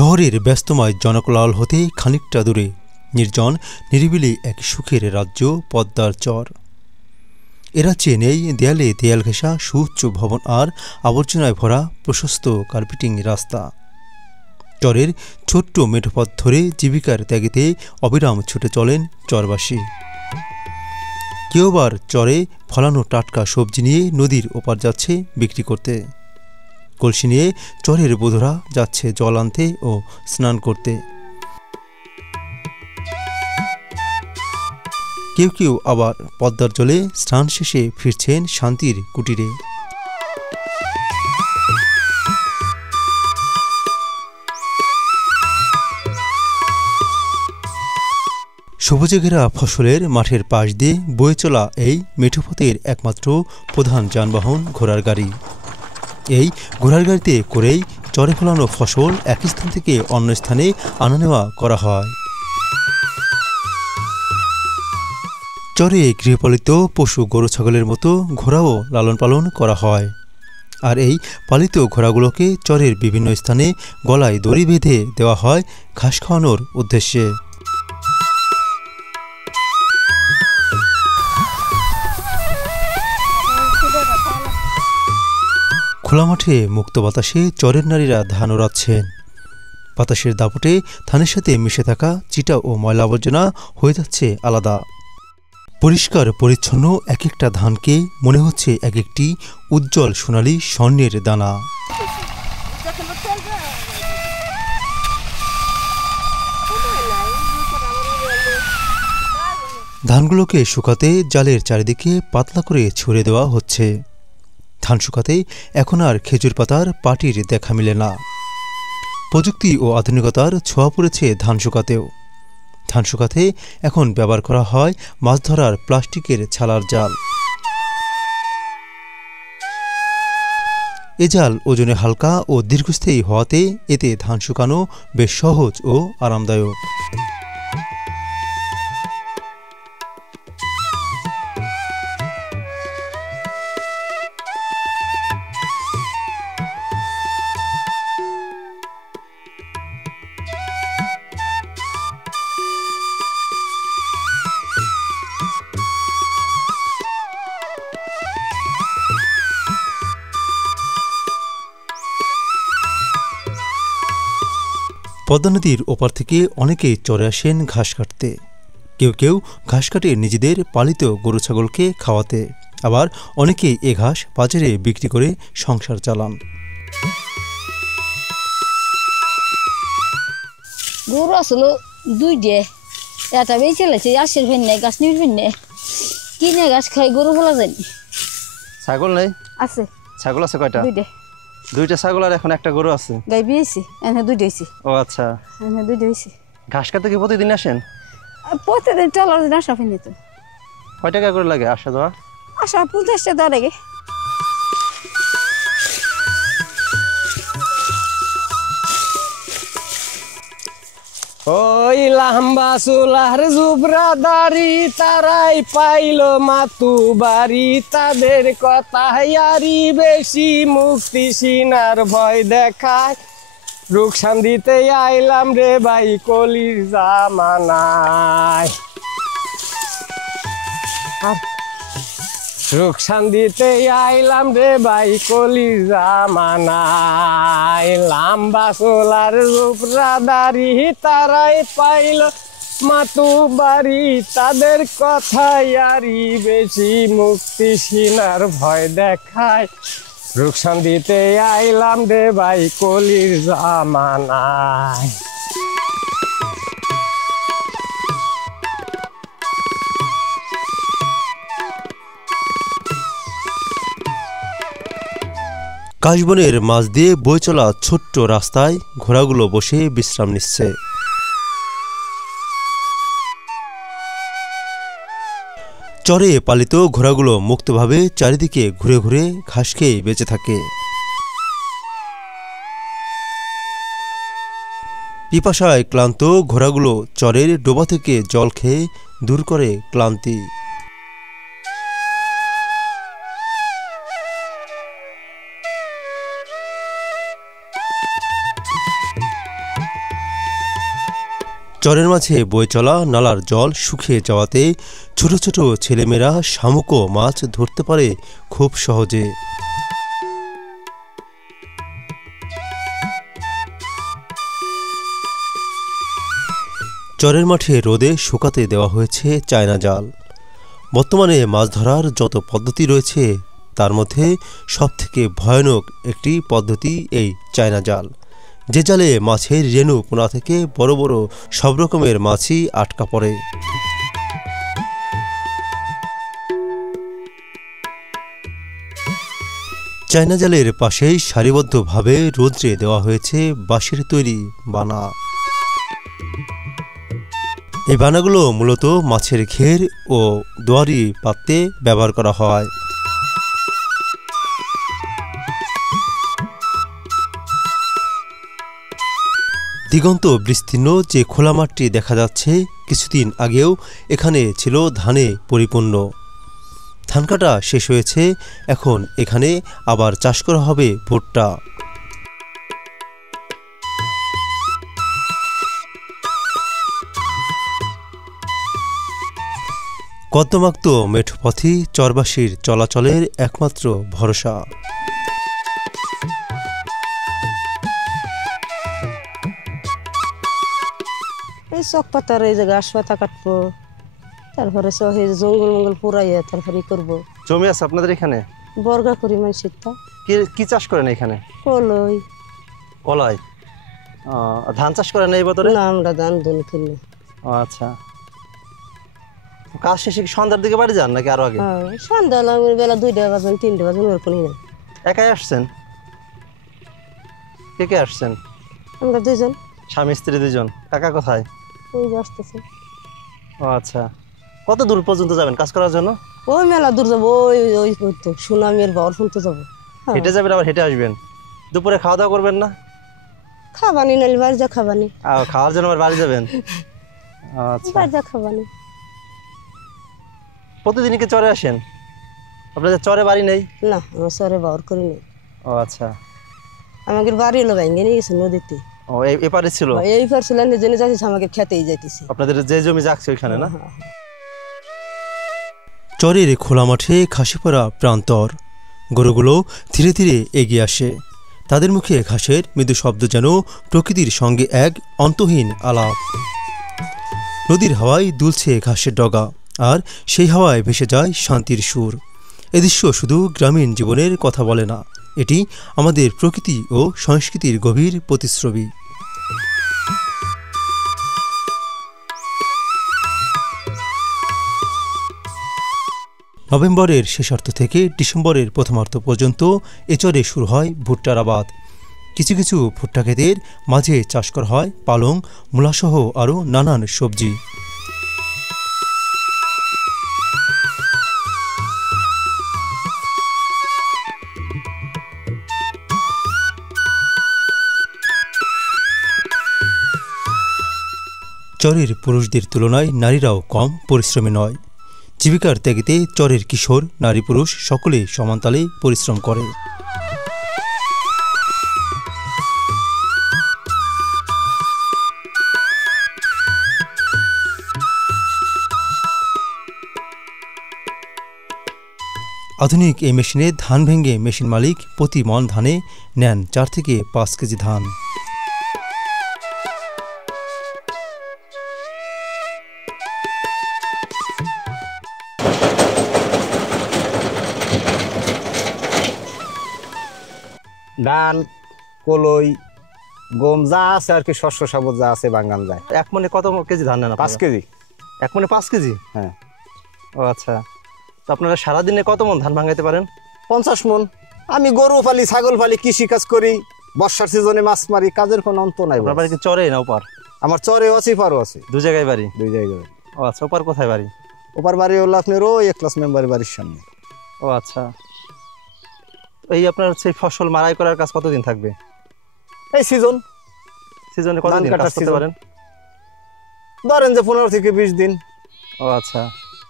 শহরের ব্যস্তময় জনকোলাহল হতে খানিকটা দূরে নির্জন নিরিবিলি এক সুখের রাজ্য পদ্মার চর। এ রাজ্যে নেই দেয়ালে দেয়াল ঘেঁষা সুউচ্চ ভবন আর আবর্জনায় ভরা প্রশস্ত কার্পেটিং রাস্তা। চরের ছোট্ট মেঠোপথ ধরে জীবিকার ত্যাগেতে অবিরাম ছুটে চলেন চরবাসী। কেউ আবার চরে ফলানো টাটকা সবজি নিয়ে নদীর ওপার যাচ্ছে বিক্রি করতে। কলসি নিয়ে চরের বধূরা যাচ্ছে জল আনতে ও স্নান করতে। কেউ কেউ আবার পদ্মার জলে স্নান শেষে ফিরছেন শান্তির কুটিরে। সবুজে ঘেরা ফসলের মাঠের পাশ দিয়ে বয়ে চলা এই মেঠোপথের একমাত্র প্রধান যানবাহন ঘোড়ার গাড়ি। এই ঘোড়ার গাড়িতে করেই চরে ফলানো ফসল এক স্থান থেকে অন্য স্থানে আনা নেওয়া করা হয়। চরে গৃহপালিত পশু গরু ছাগলের মতো ঘোড়াও লালন পালন করা হয়। আর এই পালিত ঘোড়াগুলোকে চরের বিভিন্ন স্থানে গলায় দড়ি বেঁধে দেওয়া হয় ঘাস খাওয়ানোর উদ্দেশ্যে। খোলা মাঠে মুক্ত বাতাসে চরের নারীরা ধান ওড়াচ্ছেন। বাতাসের দাপটে ধানের সাথে মিশে থাকা চিটা ও ময়লা আবর্জনা হয়ে যাচ্ছে আলাদা। পরিষ্কার পরিচ্ছন্ন এক একটা ধানকে মনে হচ্ছে এক একটি উজ্জ্বল সোনালি স্বর্ণের দানা। ধানগুলোকে শুকাতে জালের চারিদিকে পাতলা করে ছড়িয়ে দেওয়া হচ্ছে। ধান শুকাতে এখন আর খেজুর পাতার পাটির দেখা মিলে না। প্রযুক্তি ও আধুনিকতার ছোঁয়া পড়েছে ধান শুকাতেও। ধান শুকাতে এখন ব্যবহার করা হয় মাছ ধরার প্লাস্টিকের ছালার জাল। এ জাল ওজনে হালকা ও দীর্ঘস্থায়ী হওয়াতে এতে ধান শুকানো বেশ সহজ ও আরামদায়ক। পদ্মা নদীর ওপার থেকে অনেকেই চরে আসেন ঘাস কাটতে। কেউ কেউ ঘাস কাটে নিজেদের পালিত গরু ছাগলকে খাওয়াতে, আবার অনেকেই এ ঘাস বাজারে বিক্রি করে সংসার চালান। গরু আসলো দুইটে, এটা বেঁচে লাগছে আসের ফেননে গাছ নির ফেননে কিনে গাছ খাই গরু বলা যায়নি। ছাগল নেই? আছে। ছাগল আছে কয়টা? দুইটা ছাগল আর এখন একটা গরু আছে। গাই বিয়েছি এনে দুইটা হয়েছি। ও আচ্ছা, এনে দুইটা হয়েছি। ঘাস কাটতে কি প্রতিদিন আসেন? প্রতিদিন চলার দিন আসা ফেনি তো। কয় টাকা করে লাগে আসা যাওয়া? আসা 50 টাকা লাগে। ওই লাম্বা চুলার জুবরা দাড়ি তারাই পাইল মাতু বাড়ি, তাদের কথাই আরি বেশি মুক্তি সিনার ভয় দেখায়। রুখ শান্তিতে আইলাম রে ভাই কলির জামানায়। রুখ শান্তিতে আইলাম রে ভাই কলির জামানায়। লাম্বা চুলার জুবরা দাড়ি তারাই পাইল মাতু বাড়ি, তাদের কথাই আরি বেশি মুক্তি সিনার ভয় দেখায়। রুখ শান্তিতে আইলাম রে ভাই কলির জামানায়। কাশবনের মাঝ দিয়ে বয়ে চলা ছোট্ট রাস্তায় ঘোড়াগুলো বসে বিশ্রাম নিচ্ছে। চরে পালিত ঘোড়াগুলো মুক্তভাবে চারিদিকে ঘুরে ঘুরে ঘাস খেয়ে বেঁচে থাকে। পিপাসায় ক্লান্ত ঘোড়াগুলো চরের ডোবা থেকে জল খেয়ে দূর করে ক্লান্তি। চরের মাঝে বয়ে চলা নালার জল শুকিয়ে যাওয়াতে ছোট ছোট ছেলেমেয়েরা শামুক ও মাছ ধরতে পারে খুব সহজে। চরের মাঠে রোদে শুকাতে দেওয়া হয়েছে চায়না জাল। বর্তমানে মাছ ধরার যত পদ্ধতি রয়েছে তার মধ্যে সবথেকে ভয়ানক একটি পদ্ধতি এই চায়না জাল, যে জালে মাছের রেণু পোনা থেকে বড় বড় সব রকমের মাছই আটকা পড়ে। চায়না জালের পাশেই সারিবদ্ধভাবে রৌদ্রে দেওয়া হয়েছে বাঁশের তৈরি বানা। এই বানাগুলো মূলত মাছের ঘের ও দোয়ারি পাততে ব্যবহার করা হয়। দিগন্ত বিস্তীর্ণ যে খোলা মাঠটি দেখা যাচ্ছে, কিছুদিন আগেও এখানে ছিল ধানে পরিপূর্ণ। ধান কাটা শেষ হয়েছে, এখন এখানে আবার চাষ করা হবে ভুট্টা। কর্দমাক্ত মেঠো পথই চরবাসীর চলাচলের একমাত্র ভরসা। এই চক পাতার এই যে গাছ পাতা কাটবো, তারপরে জঙ্গল মঙ্গল পুরাইয়া তারপরে করবো। জমি আছে আপনাদের এখানে? বর্গা করি মানুষের তা। কি চাষ করেন এখানে? কলই। কলাই। ধান চাষ করেন এই বছরে? না, আমরা ধান দুন কিনি। আচ্ছা, কাজ শেষে কি সন্ধ্যার দিকে বাড়ি যান নাকি আরো আগে? সন্ধ্যা বেলা 2টা বাজবেন 3টা বাজবেন ওরকম নেই। একাই আসছেন? কে কে আসছেন? আমরা 2জন, স্বামী স্ত্রী 2জন। কাকা কোথায়? ওই যে আসতেছে। ও আচ্ছা, কত দূর পর্যন্ত যাবেন কাজ করার জন্য? ওই মেলা দূর যাবো, ওই ওই তো সুনামের বাবার শুনতে যাবো। হেঁটে যাবেন, আবার হেঁটে আসবেন? দুপুরে খাওয়া দাওয়া করবেন না? খাবানি নাহলে বাড়ি যা খাবানি। খাওয়ার জন্য আবার বাড়ি যাবেন? আচ্ছা, বাড়ি যা খাবানি। প্রতিদিনই কি চরে আসেন? আপনাদের চরে বাড়ি নেই? না, আমার সরে বাবার করি নেই। ও আচ্ছা, আমাদের বাড়ি হলো ভেঙে নিয়ে গেছে নদীতে। ও এপারে ছিল? এই পারছিলেন জেনে যাচ্ছিস, আমাকে খেতেই যাইতেছি। আপনাদের যে জমি যাচ্ছে ওইখানে না? চরের খোলা মাঠে ঘাসে পড়া প্রান্তর। গরুগুলো ধীরে ধীরে এগিয়ে আসে, তাদের মুখে ঘাসের মৃদু শব্দ যেন প্রকৃতির সঙ্গে এক অন্তহীন আলাপ। নদীর হাওয়ায় দুলছে ঘাসের ডগা, আর সেই হাওয়ায় ভেসে যায় শান্তির সুর। এ দৃশ্য শুধু গ্রামীণ জীবনের কথা বলে না, এটি আমাদের প্রকৃতি ও সংস্কৃতির গভীর প্রতিচ্ছবি। নভেম্বরের শেষার্ধ থেকে ডিসেম্বরের প্রথমার্ধ পর্যন্ত এ চরে শুরু হয় ভুট্টার আবাদ। কিছু কিছু ভুট্টা ক্ষেতের মাঝে চাষ করা হয় পালং, মূলাসহ আরও নানান সবজি। চরের পুরুষদের তুলনায় নারীরাও কম পরিশ্রমী নয়। জীবিকার ত্যাগিতে চরের কিশোর, নারী, পুরুষ সকলে সমানতালে পরিশ্রম করে। আধুনিক এই মেশিনে ধান ভেঙে মেশিন মালিক প্রতি মন ধানে নেন 4 থেকে 5 কেজি ধান। ধান, কলই, গম যা আছে আর কি, শস্য সাবত যা আছে বাঙ্গান যায়। এক মনে কত কেজি ধান নেন? 5 কেজি। এক মনে 5 কেজি? হ্যাঁ। ও আচ্ছা, তো আপনারা সারাদিনে কত মন ধান ভাঙাইতে পারেন? 50 মন। আমি গরু পালি, ছাগল পালি, কৃষি কাজ করি, বর্ষার সিজনে মাছ মারি, কাজের কোনো অন্ত নাই। আপনার বাড়ি কি চরে না ওপার? আমার চরে আছে, পারও আছে, 2 জায়গায় বাড়ি? 2 জায়গায়। ও আচ্ছা, ওপার কোথায় বাড়ি? ওপার বাড়ি হলো আপনার ওই 1 ক্লাস মেম্বারের বাড়ির সামনে। ও আচ্ছা, এই আপনার হচ্ছে ফসল মাড়াই করার কাজ কতদিন থাকবে? এই সিজনে কতদিন কাজ করতে পারেন? ধরেন যে 15 থেকে 20 দিন। ও আচ্ছা,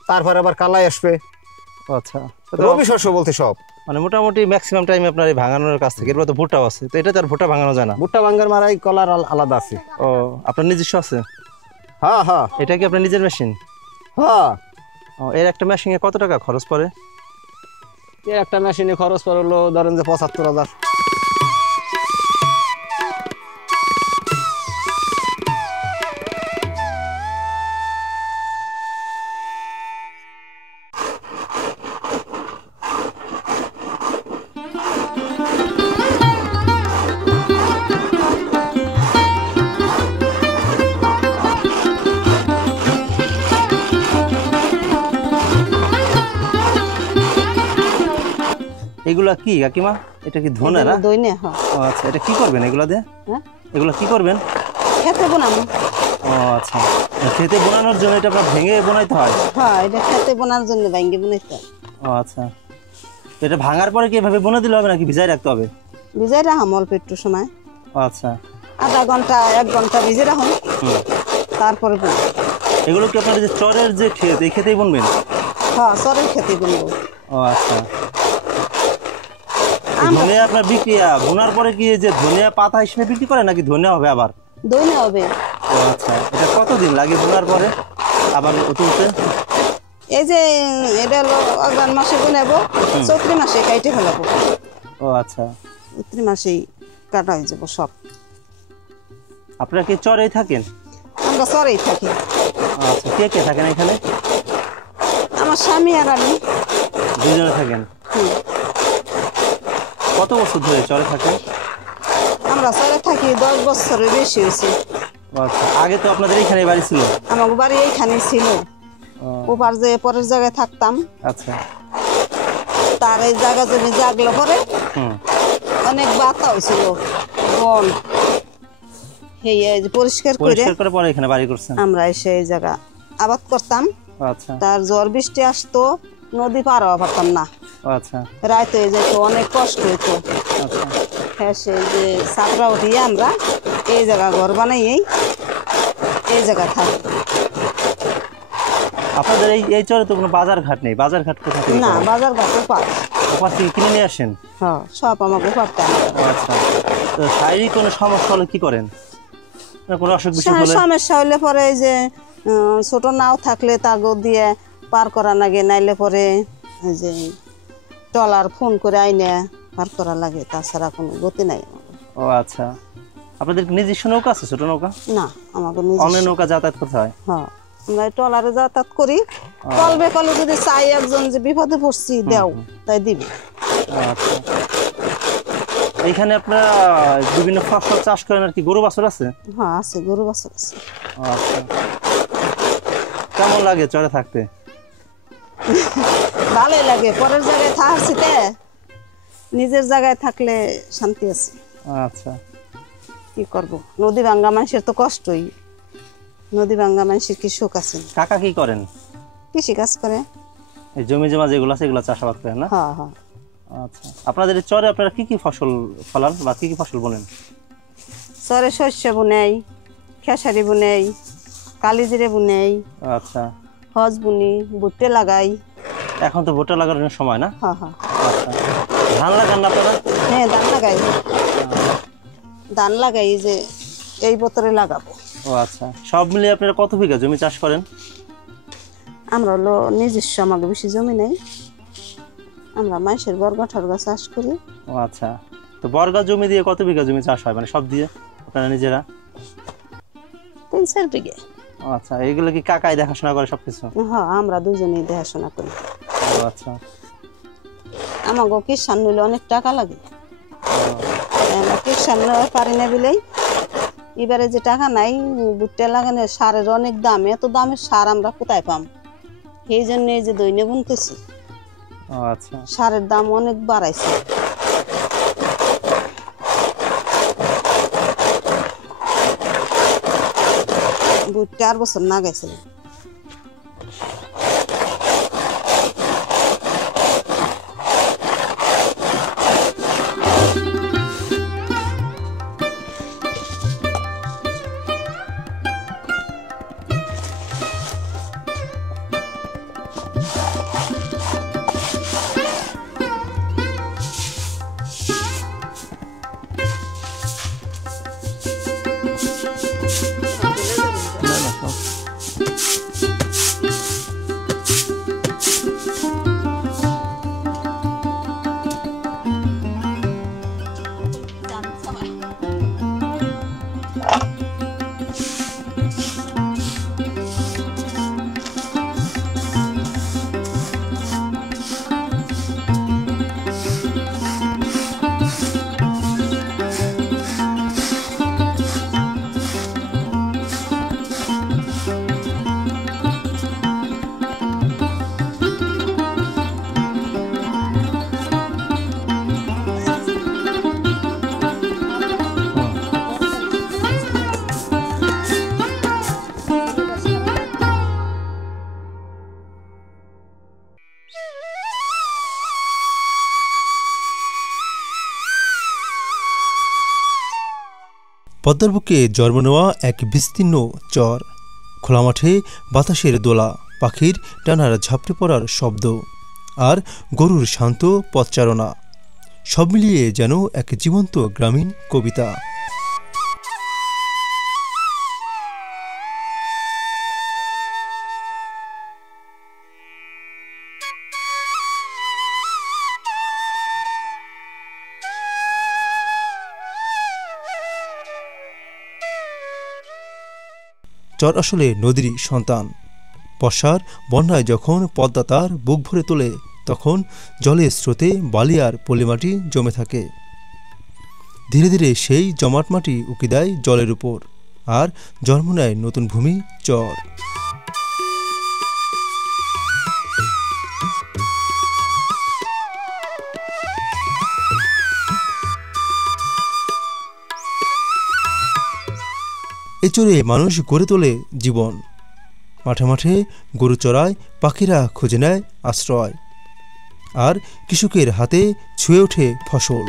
তারপর আবার কালাই আসবে। ও আচ্ছা, রবি শস্য বলতে সব, মানে মোটামুটি ম্যাক্সিমাম টাইম আপনার এই ভাঙানোর কাছ থেকে। এরপর তো ভুট্টাও আছে, তো এটা তো আর ভুট্টা ভাঙানো যায় না? ভুট্টা ভাঙ্গার মারাই কলার আলাদা আছে। ও, আপনার নিজস্ব আছে? হ্যাঁ হ্যাঁ এটা কি আপনার নিজের মেশিন? হ্যাঁ। ও, এর একটা মেশিনে কত টাকা খরচ পড়ে? এর একটা মেশিনে খরচ পড়লো ধরেন যে ৭৫,০০০। এগুলা কি কাকিমা? এটা কি ধনে না? দইনে হ্যাঁ। ও আচ্ছা, এটা কি করবেন এগুলা দিয়ে? হ্যাঁ এগুলা কি করবেন? খেতে বানাবো। ও আচ্ছা, খেতে বোনানোর জন্য এটা আপনার ভেঙে বোনাইতে হয়? হ্যাঁ এটা খেতে বোনার জন্য ভাঙ্গে বানাইতে হয়। ও আচ্ছা, তো এটা ভাঙার পরে কি এভাবে বোনা দিলে হবে নাকি ভিজাই রাখতে হবে? ভিজাই রাখাম অল্প একটু সময়, ও আচ্ছা। আধা ঘন্টা 1 ঘন্টা ভিজে রাখুন, হুম। তারপরে বুনবো। এগুলো কি আপনার যে চরের যে ক্ষেত, এই খেতেই বুনবেন? হ্যাঁ সরের খেতে বুনবো। ও আচ্ছা। ধনিয়া আপনার বিক্রি বোনার পরে কি যে ধনিয়া পাতা হিসেবে বিক্রি করে নাকি ধনিয়া হবে আবার? দইনে হবে। ও আচ্ছা, এটা কতদিন লাগে বোনার পরে আবার তুলতে? এই যে এটা হলো অগ্রহায়ণ মাসে বুনাবো, চৈত্র মাসে কাইটে ফেলাবো। ও আচ্ছা, চৈত্র মাসেই কাটা হয়ে যাবো সব। আপনারা কি চরেই থাকেন? আমরা চরেই থাকি। আচ্ছা, কে কে থাকেন এখানে? আমার স্বামী আর আমি। দুজনে থাকেন? হুম। কত বছর ধরে চরে থাকেন? আমরা চরে থাকি 10 বছরের বেশি হয়েছে। ও আচ্ছা, আগে তো আপনাদের এইখানে বাড়ি ছিল? আমার বাড়ি এইখানে ছিল, ওপার যে পরের জায়গায় থাকতাম। আচ্ছা। তার এই জায়গা জমি জাগলো পরে হুম। অনেক বাতা হয়েছিল, বন এই যে পরিষ্কার করে পরিষ্কার করে পরে এখানে বাড়ি করছেন? আমরা এসে এই জায়গা আবাদ করতাম। আচ্ছা তার ঝড় বৃষ্টি আসতো, নদী পার হওয়া পারতাম না, আচ্ছা রাত হয়ে যেত, অনেক কষ্ট হইতো। আচ্ছা। হ্যাঁ সেই যে সাপড়া উঠিয়ে আমরা এই জায়গা ঘর বানাইয়ে এই জায়গা থাকি। আপনাদের এই চরে তো কোনো বাজার ঘাট নেই? বাজার ঘাট কোথা থেকে না করেন? বাজার ঘাট ওপার। ওপার থেকে কিনে নিয়ে আসেন? হ্যাঁ সব আমাকে পারতে ও আচ্ছা, তো শারীরিক কোনো সমস্যা হলে কি করেন? না কোনো অসুখ বিসুখ হলে? সমস্যা হইলে পরে এই যে ছোট নাও থাকলে তাগো দিয়ে পার করা লাগে, নাইলে পরে এই যে ট্রলার ফোন করে আইনে পার করা লাগে, তাছাড়া কোনো গতি নাই। ও আচ্ছা, আপনাদের নিজস্ব নৌকা আছে? ছোট নৌকা? না আমাকে অন্য নৌকা যাতায়াত করতে হয়? হ্যাঁ আমরা ট্রলারে যাতায়াত করি। কলবে কলে যদি চাই একজন যে বিপদে পড়ছি দেও তাই দিবি। আচ্ছা, এইখানে আপনারা বিভিন্ন ফসল চাষ করেন আর কি? গরু বাছুর আছে? হ্যাঁ আছে, গরু বাছুর আছে। ও আচ্ছা, কেমন লাগে চরে থাকতে? ভালোই লাগে, পরের জায়গায় থাকছি তে নিজের জায়গায় থাকলে শান্তি আছে। আচ্ছা, কি করব, নদী ভাঙ্গা মানুষের তো কষ্টই, নদী ভাঙ্গা মানুষের কি সুখ আছে? কাকা কি করেন? কৃষি কাজ করে। এই জমি জমা যেগুলো আছে এগুলো চাষাবাদ করেন না? হ্যাঁ হ্যাঁ। আচ্ছা, আপনাদের এই চরে আপনারা কি কি ফসল ফলান বা কি কি ফসল বোনেন? চরে শস্য বুনেই, খেসারি বুনেই, কালিজিরে বুনেই, আচ্ছা, হজ বুনি, ভুট্টে লাগাই। এখন তো ভুট্টা লাগানোর সময় না? হ্যাঁ হ্যাঁ। আচ্ছা, ধান লাগান না আপনারা? হ্যাঁ ধান লাগাই, ধান লাগাই যে এই বছরে লাগাবো। ও আচ্ছা, সব মিলিয়ে আপনারা কত বিঘা জমি চাষ করেন? আমরা হলো নিজস্ব, আমাকে বেশি জমি নেই, আমরা মাইসের বর্গা ঠর্গা চাষ করি। ও আচ্ছা, তো বর্গা জমি দিয়ে কত বিঘা জমি চাষ হয় মানে সব দিয়ে আপনারা নিজেরা? 3-4 বিঘে। ও আচ্ছা, এইগুলো কি কাকাই দেখাশোনা করে সবকিছু? হ্যাঁ আমরা দুজনেই দেখাশোনা করি। ও আচ্ছা, আমাকে কিষান নিলে অনেক টাকা লাগে, আমরা কিষান নেওয়া পারি না বলেই এবারে যে টাকা নাই, ভুট্টা লাগানো সারের অনেক দাম, এত দামের সার আমরা কোথায় পাম? এই জন্য এই যে দৈনে বুনতেছি, ও আচ্ছা, সারের দাম অনেক বাড়াইছে। ভুট্টা আর বছর না গেছিল। না না সব পদ্মার বুকে জন্ম নেওয়া এক বিস্তীর্ণ চর, খোলা মাঠে বাতাসের দোলা, পাখির ডানার ঝাপটে পড়ার শব্দ আর গরুর শান্ত পথচারণা, সব মিলিয়ে যেন এক জীবন্ত গ্রামীণ কবিতা। চর আসলে নদীরই সন্তান। বর্ষার বন্যায় যখন পদ্মা তার বুক ভরে তোলে, তখন জলের স্রোতে বালি আর পলিমাটি জমে থাকে। ধীরে ধীরে সেই জমাট মাটি উকি দেয় জলের উপর, আর জন্ম নেয় নতুন ভূমি চর। এ চরে মানুষ গড়ে তোলে জীবন। মাঠে মাঠে গরু চড়ায়, পাখিরা খুঁজে নেয় আশ্রয়, আর কৃষকের হাতে ছুঁয়ে ওঠে ফসল।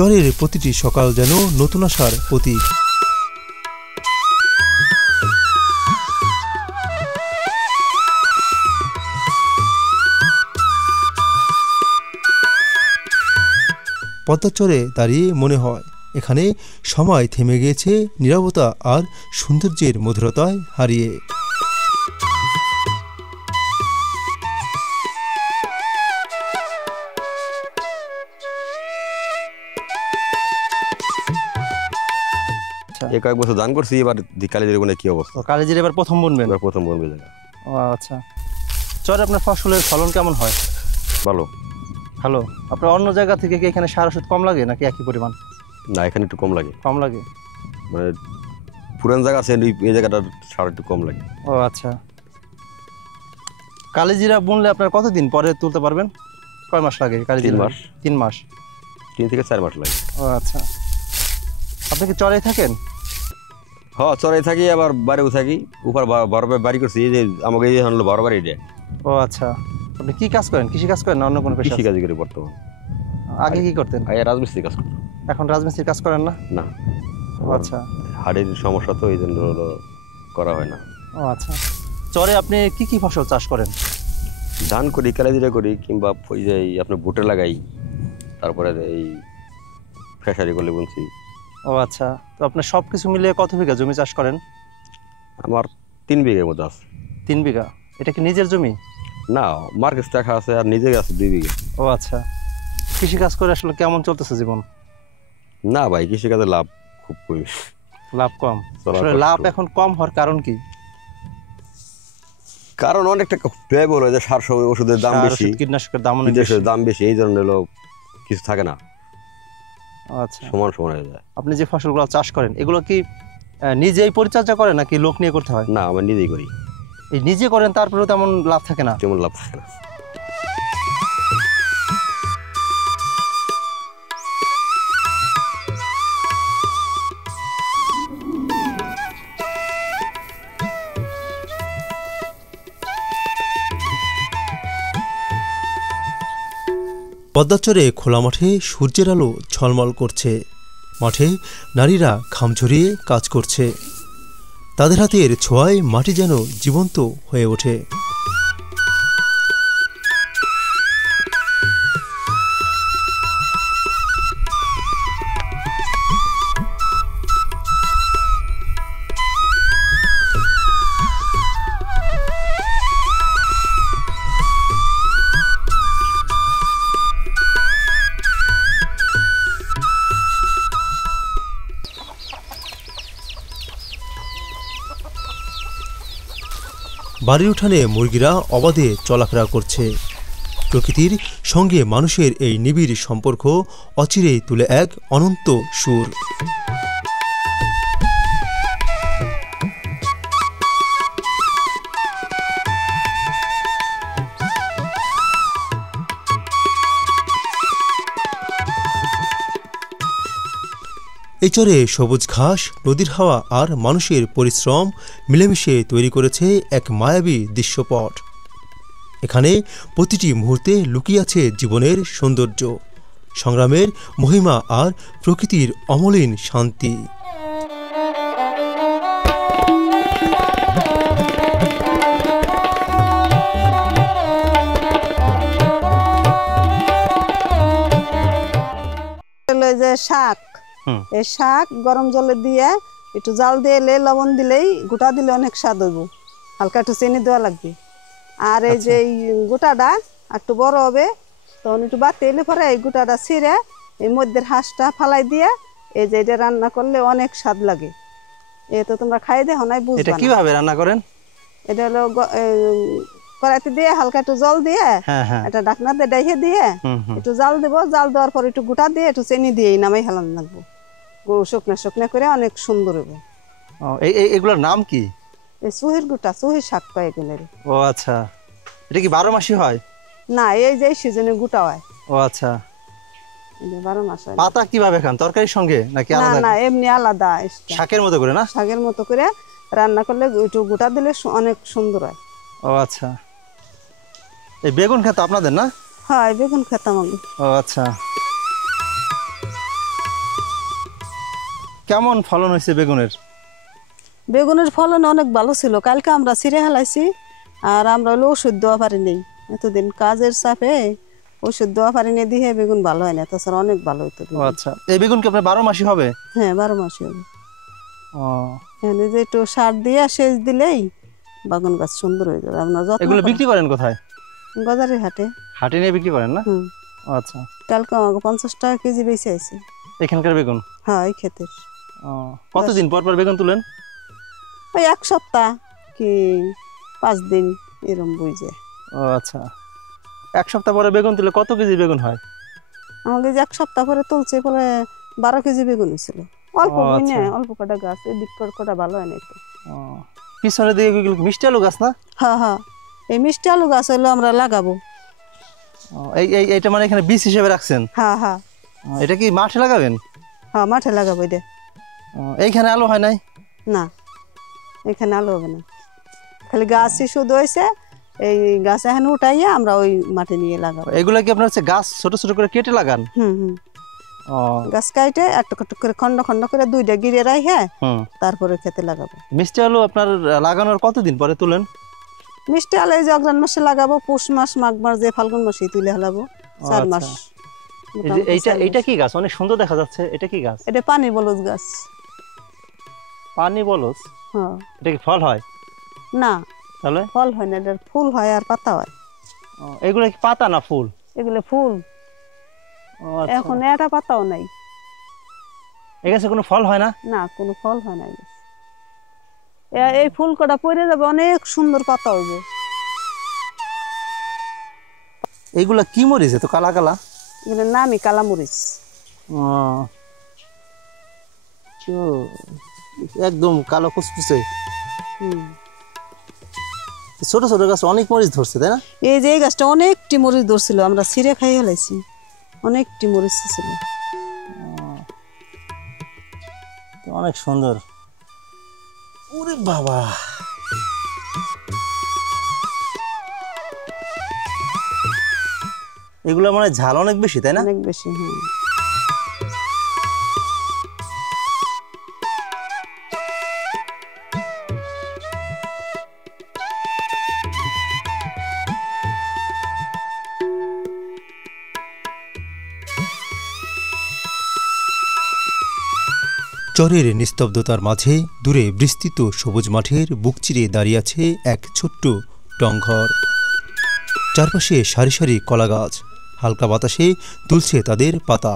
চরের প্রতিটি সকাল যেন নতুন আশার প্রতীক। পদ্মার চরে দাঁড়িয়ে মনে হয় এখানে সময় থেমে গিয়েছে নীরবতা আর সৌন্দর্যের মধুরতায় হারিয়ে। এই কয়েক বছর দান করছি, এবার কালীজির বনে কি অবস্থা? কালীজির এবার প্রথম বুনবেন? এবার প্রথম বুনবে জায়গা। ও আচ্ছা। চরে আপনার ফসলের ফলন কেমন হয়? ভালো। ভালো। আপনার অন্য জায়গা থেকে কি এখানে সার ওষুধ কম লাগে নাকি একই পরিমাণ? না, এখানে একটু কম লাগে। কম লাগে? মানে পুরান জায়গা আছে, এই জায়গাটার সার একটু কম লাগে। ও আচ্ছা। কালীজিরা বুনলে আপনার কতদিন পরে তুলতে পারবেন? কয় মাস লাগে কালীজিরা? 3 মাস। 3 মাস? 3 থেকে 4 মাস লাগে। ও আচ্ছা। আপনি কি চরেই থাকেন? হ্যাঁ, চরে থাকি, আবার বাড়িও থাকি। উপর বড় বাড়ি করছি, এই যে আমাকে এই হলো বড় বাড়ি এটা। ও আচ্ছা। আপনি কি কাজ করেন? কৃষি কাজ করেন না অন্য কোনো পেশা? কৃষি কাজ করি বর্তমান। আগে কি করতেন? আগে রাজমিস্ত্রি কাজ করতাম। এখন রাজমিস্ত্রির কাজ করেন না? না। ও আচ্ছা। হাড়ের সমস্যা তো, এই জন্য হলো করা হয় না। ও আচ্ছা। চরে আপনি কি কি ফসল চাষ করেন? ধান করি, কালাজিরা করি, কিংবা ওই যে আপনার ভুট্টা লাগাই, তারপরে এই ফেসারি করলে বুনছি। ও আচ্ছা। তো আপনি সব কিছু মিলিয়ে কত বিঘা জমি চাষ করেন? আমার 3 বিঘার মতো আছে। 3 বিঘা? এটা কি নিজের জমি? না, মার্কেট টাকা আছে, আর নিজে আছে 2 বিঘা। ও আচ্ছা। কৃষি কাজ করে আসলে কেমন চলতেছে জীবন? না ভাই, কৃষিকাজে লাভ খুব কম। লাভ কম? আসলে লাভ এখন কম হওয়ার কারণ কি? কারণ অনেকটা ব্যয় বলে যে সার ওষুধের দাম বেশি, কীটনাশকের দাম অনেক বিদেশের দাম বেশি, এই জন্য হলো কিছু থাকে না। আচ্ছা। সমান সমান হয়ে যায়। আপনি যে ফসলগুলো চাষ করেন এগুলো কি নিজেই পরিচর্যা করেন নাকি লোক নিয়ে করতে হয়? না, আমরা নিজেই করি। এই নিজে করেন, তারপরেও তেমন লাভ থাকে না? তেমন লাভ থাকে না। পদ্মাচরে খোলা মাঠে সূর্যের আলো ঝলমল করছে। মাঠে নারীরা ঘাম ঝরিয়ে কাজ করছে। তাদের হাতের ছোঁয়ায় মাটি যেন জীবন্ত হয়ে ওঠে। বাড়ির উঠানে মুরগিরা অবাধে চলাফেরা করছে। প্রকৃতির সঙ্গে মানুষের এই নিবিড় সম্পর্ক অচিরেই তুলে এক অনন্ত সুর। এই চরে সবুজ ঘাস, নদীর হাওয়া আর মানুষের পরিশ্রম মিলেমিশে তৈরি করেছে এক মায়াবী দৃশ্যপট। এখানে প্রতিটি মুহূর্তে লুকিয়ে আছে জীবনের সৌন্দর্য, সংগ্রামের মহিমা আর প্রকৃতির অমলিন শান্তি। যে শাক, এই শাক গরম জলে দিয়ে একটু জাল দিয়ে লবণ দিলেই, গোটা দিলে অনেক স্বাদ হইব, হালকা একটু চিনি দেওয়া লাগবে। আর এই যে গোটাটা একটু বড় হবে তখন একটু বাতি এলে পরে এই গোটাটা ছিঁড়ে এই মধ্যের হাঁসটা ফালাই দিয়ে এই যে এটা রান্না করলে অনেক স্বাদ লাগে। এ তো তোমরা খাই দেখো নাই, বুঝবা এটা কিভাবে রান্না করেন? এটা হলো কড়াইতে দিয়ে হালকা একটু জল দিয়ে এটা ঢাকনাতে ডাইকে দিয়ে একটু জাল দেবো, জাল দেওয়ার পর একটু গোটা দিয়ে একটু চিনি দিয়ে নামাই হেলান লাগবো, শুকনা শুকনা করে অনেক সুন্দর হবে। এগুলোর নাম কি? এই চুহির গোটা, চুহির শাক পায় এগুলোর। ও আচ্ছা, এটা কি 12 মাসই হয়? না, এই যে সিজনে গোটা হয়। ও আচ্ছা, 12 মাস হয়। পাতা কিভাবে খান, তরকারির সঙ্গে নাকি না আলাদা? না, এমনি আলাদা, শাকের মতো করে না? শাকের মতো করে রান্না করলে একটু গোটা দিলে অনেক সুন্দর হয়। ও আচ্ছা, এই বেগুন খেত আপনাদের না? হ্যাঁ, বেগুন খেতাম আমি। ও আচ্ছা, কেমন ফলন হয়েছে বেগুনের? বেগুনের ফলন অনেক ভালো ছিল। কালকে আমরা ছিঁড়ে হেলাইছি, আর আমরা হলো ওষুধ দেওয়া পারিনি, এতদিন কাজের চাপে ওষুধ দেওয়া পারিনি দিয়ে বেগুন ভালো হয় না, তাছাড়া অনেক ভালো হইতো। ও আচ্ছা, এই বেগুন কি আপনার 12 মাসই হবে? হ্যাঁ, 12 মাসই হবে। ও, এখানে যে একটু সার দিয়ে সেচ দিলেই বাগান গাছ সুন্দর হয়ে যাবে। আপনার এগুলো বিক্রি করেন কোথায়? বাজারে হাটে। হাটে নিয়ে বিক্রি করেন না? ও আচ্ছা, কালকে আমাকে 50 টাকা কেজি বেঁচে আছে এখানকার বেগুন? হ্যাঁ, এই ক্ষেতের। কতদিন পর পর বেগুন তুলেন? ওই 1 সপ্তাহ কি 5 দিন এরকম বুঝে। ও আচ্ছা, 1 সপ্তাহ পরে বেগুন তুলে কত কেজি বেগুন হয়? আমাকে যে 1 সপ্তাহ পরে তুলছে, পরে 12 কেজি বেগুন হয়েছিল। অল্প কিনে, অল্প কটা গাছ, এদিক কটা ভালো হয় না তো। পিছনে দিকে মিষ্টি আলু গাছ না? হ্যাঁ হ্যাঁ, এই মিষ্টি আলু গাছ হলো আমরা লাগাবো। এইটা মানে এখানে বীজ হিসেবে রাখছেন? হ্যাঁ হ্যাঁ। এটা কি মাঠে লাগাবেন? হ্যাঁ, মাঠে লাগাবো এটা। এইখানে আলু হয় নাই? না, এখানে আলু হবে না, খালি গাছই শুধু হয়েছে। এই গাছ এখানে উঠাইয়া আমরা ওই মাঠে নিয়ে লাগাবো। এগুলা কি আপনার হচ্ছে গাছ ছোট ছোট করে কেটে লাগান? গাছ কাটে একটা করে খন্ড খন্ড করে 2টা গিরে রাখে তারপরে খেতে লাগাবো। মিষ্টি আলু আপনার লাগানোর কতদিন পরে তুলেন? মিষ্টি আলু এই যে অগ্রহায়ণ মাসে লাগাবো, পৌষ মাস, মাঘ মাস, যে ফাল্গুন মাসে তুলে হেলাবো, 4 মাস। এইটা কি গাছ? অনেক সুন্দর দেখা যাচ্ছে। এটা কি গাছ? এটা পানি বলদ গাছ। পানি বলদ? হ্যাঁ। এটা কি ফল হয়? না, তাহলে ফল হয় না, এটার ফুল হয় আর পাতা হয়। এগুলো কি পাতা না ফুল? এগুলো ফুল। এখন এটা পাতাও নাই। এই গাছে কোনো ফল হয় না? না, কোনো ফল হয় না। এই ফুল কটা পড়ে যাবে, অনেক সুন্দর পাতা হইবে। এইগুলা কি মরিচ এত কালা কালা? এগুলোর নামই কালামরিচ। একদম কালো কুচকুচে। ছোট ছোট গাছ অনেক মরিচ ধরছে, তাই না? এই যে এই গাছটা অনেকটি মরিচ ধরছিল, আমরা ছিঁড়ে খাই ফেলাইছি, অনেকটি মরিচ ছিল। অনেক সুন্দর। ওরে বাবা, এগুলো মানে ঝাল অনেক বেশি, তাই না? অনেক বেশি। চরের নিস্তব্ধতার মাঝে দূরে বিস্তৃত সবুজ মাঠের বুক চিরে দাঁড়িয়ে আছে এক ছোট্ট টংঘর। চারপাশে সারি সারি কলা গাছ, হালকা বাতাসে দুলছে তাদের পাতা,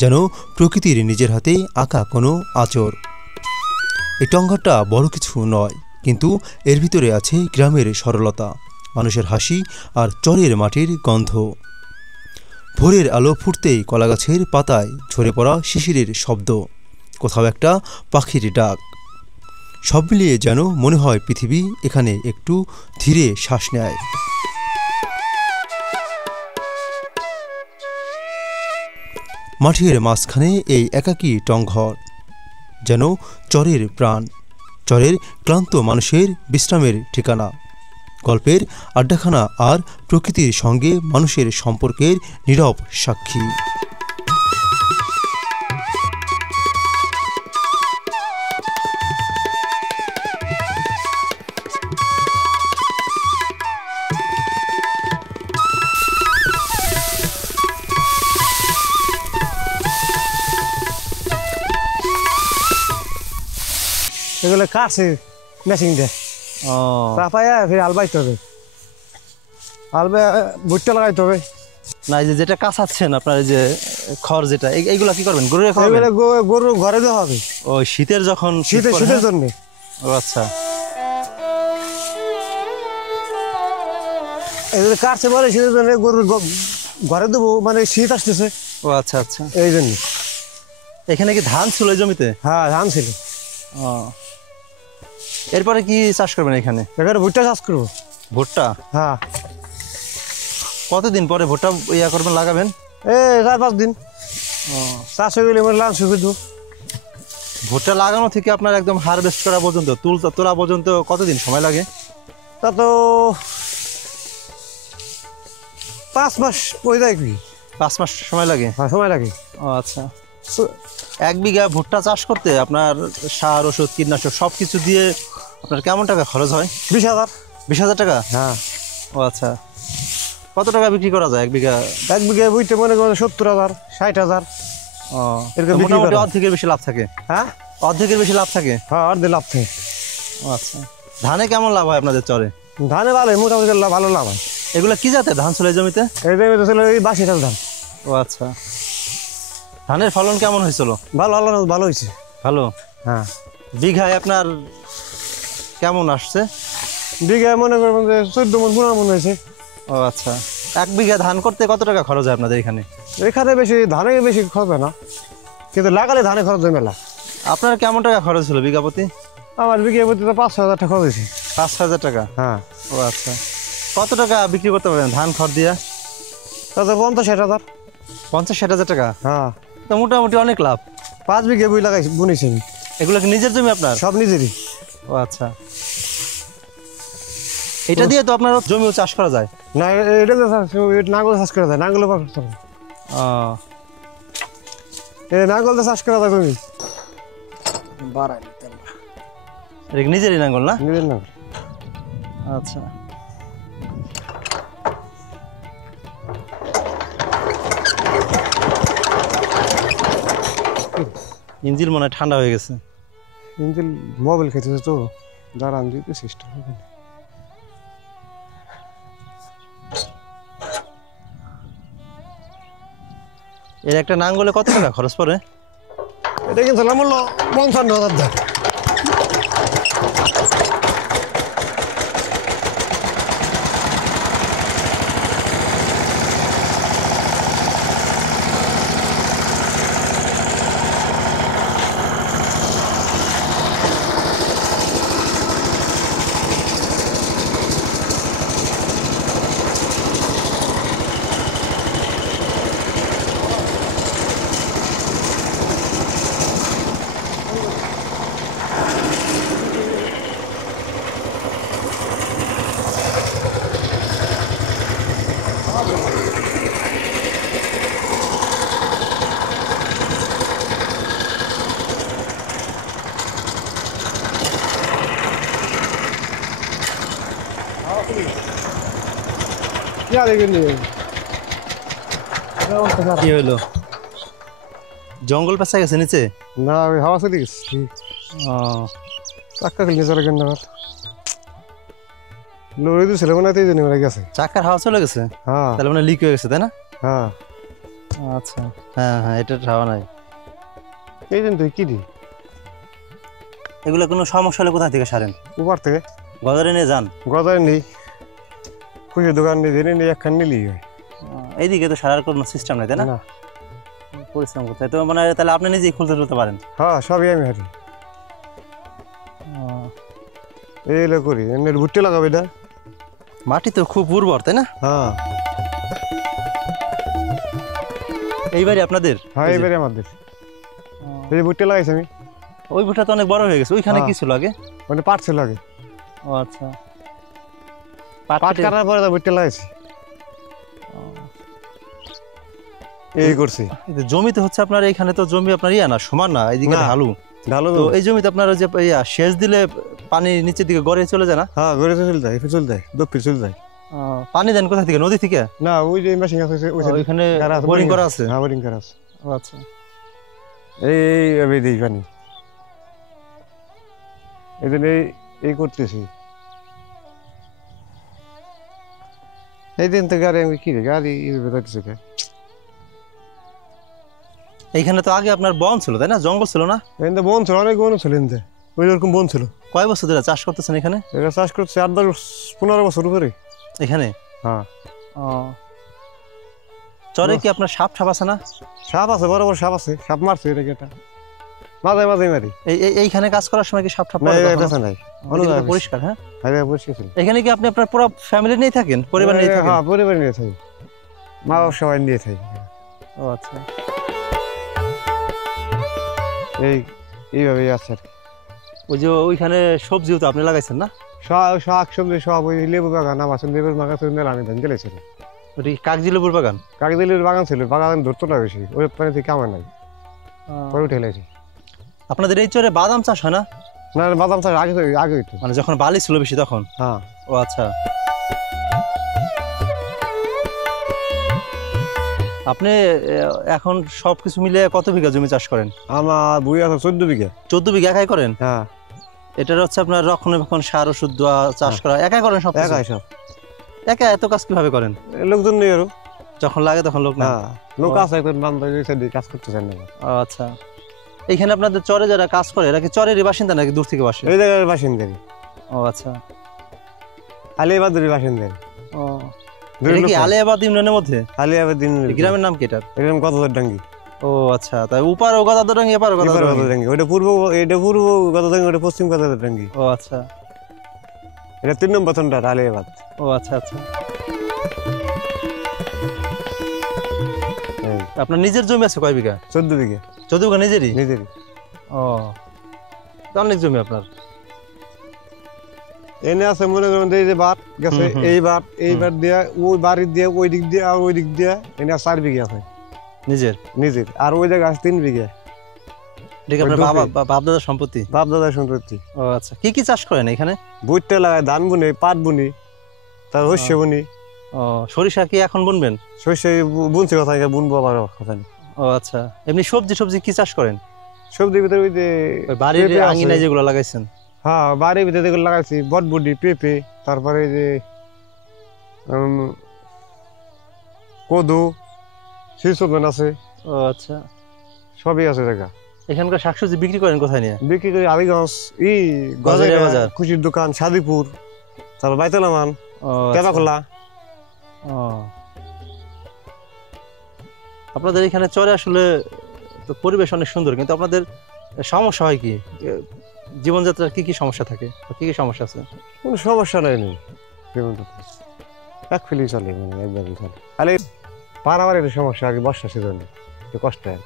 যেন প্রকৃতির নিজের হাতে আঁকা কোনো আঁচড়। এই টংঘরটা বড় কিছু নয়, কিন্তু এর ভিতরে আছে গ্রামের সরলতা, মানুষের হাসি আর চরের মাটির গন্ধ। ভোরের আলো ফুটতেই কলাগাছের পাতায় ঝরে পড়া শিশিরের শব্দ, কোথাও একটা পাখির ডাক, সব মিলিয়ে যেন মনে হয় পৃথিবী এখানে একটু ধীরে শ্বাস নেয়। মাঠের মাঝখানে এই একাকী টংঘর যেন চরের প্রাণ, চরের ক্লান্ত মানুষের বিশ্রামের ঠিকানা, গল্পের আড্ডাখানা আর প্রকৃতির সঙ্গে মানুষের সম্পর্কের নীরব সাক্ষী। এগুলো কাটছে মেশিন দিয়ে ও চাপাইয়া ফির আল বাইতে হবে, আল ভুট্টা লাগাইতে হবে। না, এই যে যেটা কাঁচাচ্ছেন আপনার এই যে খড় যেটা এইগুলা কি করবেন? গরু খাওয়াবেন? এগুলো গরু ঘরে দেওয়া হবে ওই শীতের যখন শীতের পড়ে, শীতের হ্যাঁ? জন্য। ও আচ্ছা, এগুলো কাটছে বলে শীতের জন্য গরুর ঘরে দেবো, মানে শীত আসতেছে ও আচ্ছা আচ্ছা। এই জন্য। এখানে কি ধান ছিল এই জমিতে? হ্যাঁ ধান ছিল। ও, এরপরে কি চাষ করবেন এখানে? এখানে ভুট্টা চাষ করবো। ভুট্টা? হ্যাঁ কতদিন পরে ভুট্টা ইয়া করবেন, লাগাবেন? এই 4-5 দিন চাষ হয়ে গেলে লাঞ্চ হয়ে দেবো। ভুট্টা লাগানো থেকে আপনার একদম হারভেস্ট করা পর্যন্ত, তোলা পর্যন্ত কতদিন সময় লাগে? তা তো 5 মাস হয়ে যায় কি? 5 মাস সময় লাগে? হ্যাঁ সময় লাগে। ও আচ্ছা। 1 বিঘা ভুট্টা চাষ করতে আপনার সার, ওষুধ, কীটনাশক সব কিছু দিয়ে আপনার কেমন টাকা খরচ হয়? 20,000। 20,000 টাকা? হ্যাঁ। ও আচ্ছা। কত টাকা বিক্রি করা যায় 1 বিঘা? 1 বিঘা বুঝতে মনে করেন 70,000, 60,000। ও, এরকম বিক্রি মোটামুটি করা। অর্ধেকের বেশি লাভ থাকে? হ্যাঁ অর্ধেকের বেশি লাভ থাকে? হ্যাঁ অর্ধেক লাভ থাকে। ও আচ্ছা। ধানে কেমন লাভ হয় আপনাদের চরে? ধানে ভালো, মোটামুটি ভালো লাভ হয়। এগুলা কি জাতের ধান ছিল এই জমিতে? এই জমিতে ছিল এই 82 চাল ধান। ও আচ্ছা। ধানের ফলন কেমন হয়েছিল? ভালো ভালো ভালো হয়েছে। ভালো। হ্যাঁ বিঘায় আপনার কেমন আসছে? বিঘায় মনে করবেন যে 14 মণ 15 মণ হয়েছে। ও আচ্ছা। 1 বিঘা ধান করতে কত টাকা খরচ হয় আপনাদের এখানে? এখানে বেশি ধানে বেশি খরচ হয় না, কিন্তু লাগালে ধানে খরচ হয় মেলা। আপনার কেমন টাকা খরচ হলো বিঘা প্রতি? আমার বিঘা প্রতি তো 5,000 টাকা খরচ হয়েছে। 5,000 টাকা? হ্যাঁ। ও আচ্ছা। কত টাকা বিক্রি করতে পারেন ধান খড় দিয়া? তাতে 50-60,000। 50-60,000 টাকা? হ্যাঁ। তো মোটামুটি অনেক লাভ। 5 বিঘা বই লাগাইছি, বুনেছি আমি। এগুলো কি নিজের জমি আপনার? সব নিজেরই। ও আচ্ছা। এটা দিয়ে তো আপনার জমিও চাষ করা যায়? না এটা নাঙ্গল চাষ করা যায়, নাঙ্গল ও, নাঙ্গল তো চাষ করা যায় জমি। এটা কি নিজেরই নাঙ্গল না? নিজের নাঙ্গল। আচ্ছা। ইঞ্জিল মনে হয় ঠান্ডা হয়ে গেছে। ইঞ্জিল মোবাইল খেতেছে তো, দাঁড়ান দিতে সিস্টেম হবে না। এর একটা নাঙ্গলে কত টাকা খরচ পড়ে? এটা কিন্তু মূল্য 55,000 টাকা। কি হলো? জঙ্গল পেঁচা গেছে নিচে? না ওই হাওয়া চলে গেছে। ও, চাক্কা খুলে চলে গেল না, লড়ে দিয়েছিল মনে হয়, জন্য গেছে। চাকার হাওয়া চলে গেছে? হ্যাঁ তাহলে মানে লিক হয়ে গেছে, তাই না? হ্যাঁ। আচ্ছা। হ্যাঁ হ্যাঁ, এটা হাওয়া নাই। এই দিন তুই কি দি এগুলো কোনো সমস্যা হলে কোথা থেকে সারেন? উপর থেকে বাজারে নিয়ে যান? গজায় নেই, খুশি দোকান নিয়ে জেনে নিয়ে একখান নিলি হয়। এইদিকে তো সারার কোনো সিস্টেম নেই, তাই না? না। পরিশ্রম করতে হয় তো, মানে তাহলে আপনি নিজেই খুলতে তুলতে পারেন? হ্যাঁ সবই আমি হারি, এই এলো করি। এমনি ভুট্টে লাগাবে না, মাটি তো খুব উর্বর, তাই না? হ্যাঁ। এইবারই আপনাদের? হ্যাঁ এইবারে আমাদের এই যে ভুট্টা লাগাইছি আমি। ওই ভুট্টা তো অনেক বড় হয়ে গেছে, ওইখানে কি ছিল আগে? মানে পাট ছিল আগে, ও আচ্ছা, পাট কাটার পরে ভুট্টা লাগাইছি, এই করছি। জমিতে হচ্ছে আপনার এইখানে তো জমি আপনার ইয়া না, সমান না, এইদিকে না। ঢালু। ঢালু তো এই জমিতে আপনার ওই যে সেচ দিলে পানি নিচের দিকে গড়ে চলে যায় না? হ্যাঁ ঘুরে চলে যায়, চলে যায়, দক্ষিণ চলে যায়। পানি দেন কোথা থেকে? নদী থেকে? না ওই যে মেশিন আছে ওইখানে বোরিং করা আছে? হ্যাঁ বোরিং করা আছে। ও আচ্ছা, এই দিই পানি এই জন্য এই করতেছি। এই দিন তো গাড়ি আমি কি রে গাড়ি বেরোতেছে। এইখানে তো আগে আপনার বন ছিল তাই না, জঙ্গল ছিল না? এখানে বন ছিল, অনেক বন ছিল, এনতে ওই রকম বন ছিল। কয় বছর ধরে চাষ করতেছেন এখানে? এটা চাষ করছে 8-10-15 বছর উপরে এখানে? হ্যাঁ। ও, চরে কি আপনার সাপ ঠাপ আছে না? সাপ আছে, বড় বড় সাপ আছে, সাপ মারছে এটাকে, এটা মাঝে মাঝে মারি। এইখানে কাজ করার সময় কি সাপ ঠাপ না পড়ে কখনো? এটা নাই, এদিকে তো পরিষ্কার। হ্যাঁ পরিষ্কার ছিল। এখানে কি আপনি আপনার পুরো ফ্যামিলি নিয়ে থাকেন, পরিবার নিয়ে থাকেন? হ্যাঁ পরিবার নিয়ে থাকি, মা বাবা সবাই নিয়ে থাকি। ও আচ্ছা, এইভাবে আছে। ওই যে ওইখানে সবজিও তো আপনি লাগাইছেন না? শাক সবজি সব, ওই লেবু বাগান আমার লেবুর বাগান ছিল, আমি ধান গেলেছিল। ওটি কাগজি লেবুর বাগান? কাগজি লেবুর বাগান ছিল, বাগান ধরতো না বেশি, ওই পানি থেকে আমার নাই, পরে উঠে গেছে। আপনাদের এই চরে বাদাম চাষ হয় না? না বাদাম চাষ আগে আগে হইতো, মানে যখন বালি ছিল বেশি তখন? হ্যাঁ। ও আচ্ছা, আপনি এখন সবকিছু মিলে কত বিঘা জমি চাষ করেন? আমার বই আছে 14 বিঘা। 14 বিঘা একাই করেন? হ্যাঁ। এটার হচ্ছে আপনার রক্ষণাবেক্ষণ, সার ওষুধ দেওয়া, চাষ করা একাই করেন সব? একাই সব। একা এত কাজ কিভাবে করেন? লোকজন নেই আরো, যখন লাগে তখন লোক না? হ্যাঁ লোক আছে, এখন কাজ করতেছেন না। ও আচ্ছা, এইখানে আপনাদের চরে যারা কাজ করে এরা কি চরেরই বাসিন্দা নাকি দূর থেকে বাসে? এই জায়গার বাসিন্দা। ও আচ্ছা, আলিয়াবাদের বাসিন্দা। ও এটা কি আলিয়াবাদ ইউনিয়নের মধ্যে? আলিয়াবাদ গ্রামের নাম কি এটার? এরকম কতদার ডাঙ্গি। ও আচ্ছা, তাই উপার ও গদাধর ডাঙ্গি, এপার ও গদাধর ডাঙ্গি, ওটা পূর্ব, এটা পূর্ব গদাদাঙ্গি, ওটা পশ্চিম গদাদার ডাঙ্গি। ও আচ্ছা, এটা 3 নম্বর থনটা আলিয়াবাদ। ও আচ্ছা আচ্ছা। আপনার নিজের জমি আছে কয় বিঘা? 14 বিঘা। 14 বিঘা নিজেরই? নিজেরই। ও, অনেক জমি আপনার। এনে আছে মনে করেন এই যে বাট গেছে, এই বাট দিয়া ওই বাড়ি দিয়ে ওই দিক দিয়ে আর ওই দিক দিয়ে এনে 4 বিঘা আছে নিজের। আর ওই জায়গা আছে 3 বিঘা। ঠিক আপনার বাপ দাদার সম্পত্তি? বাপ দাদার সম্পত্তি। ও আচ্ছা, কি কি চাষ করেন এখানে? ভুট্টা লাগায়, ধান বুনি, পাট বুনি, তার শস্য বুনি। ও, সরিষা কি এখন বুনবেন? শস্য বুনছি, কথা বুনবো আবার কথা নেই। ও আচ্ছা, এমনি সবজি কি চাষ করেন? সবজির ভিতরে ওই যে বাড়ির আঙিনায় যেগুলো লাগাইছেন? হ্যাঁ বাড়ির ভিতরে যেগুলো লাগাইছি, বটবুটি, পেঁপে, তারপরে যে কদু, শীর্ষবেন আছে। ও আচ্ছা, সবই আছে জায়গা। এখানকার শাকসবজি বিক্রি করেন কোথায় নিয়ে? বিক্রি করি আলিগঞ্জ, বাজার, খুশির দোকান, সাদিপুর, তারপর বাইতলামান, টেপাখোলা। ও, আপনাদের এখানে চরে আসলে তো পরিবেশ অনেক সুন্দর, কিন্তু আপনাদের সমস্যা হয় কি? জীবনযাত্রার কি কি সমস্যা থাকে, কি কি সমস্যা আছে? কোনো সমস্যা নাই, এক ফেলি চলে, মানে একবারই চলে। খালি পারাবার একটা সমস্যা আর কি, বর্ষা সিজনে একটু কষ্ট হয়,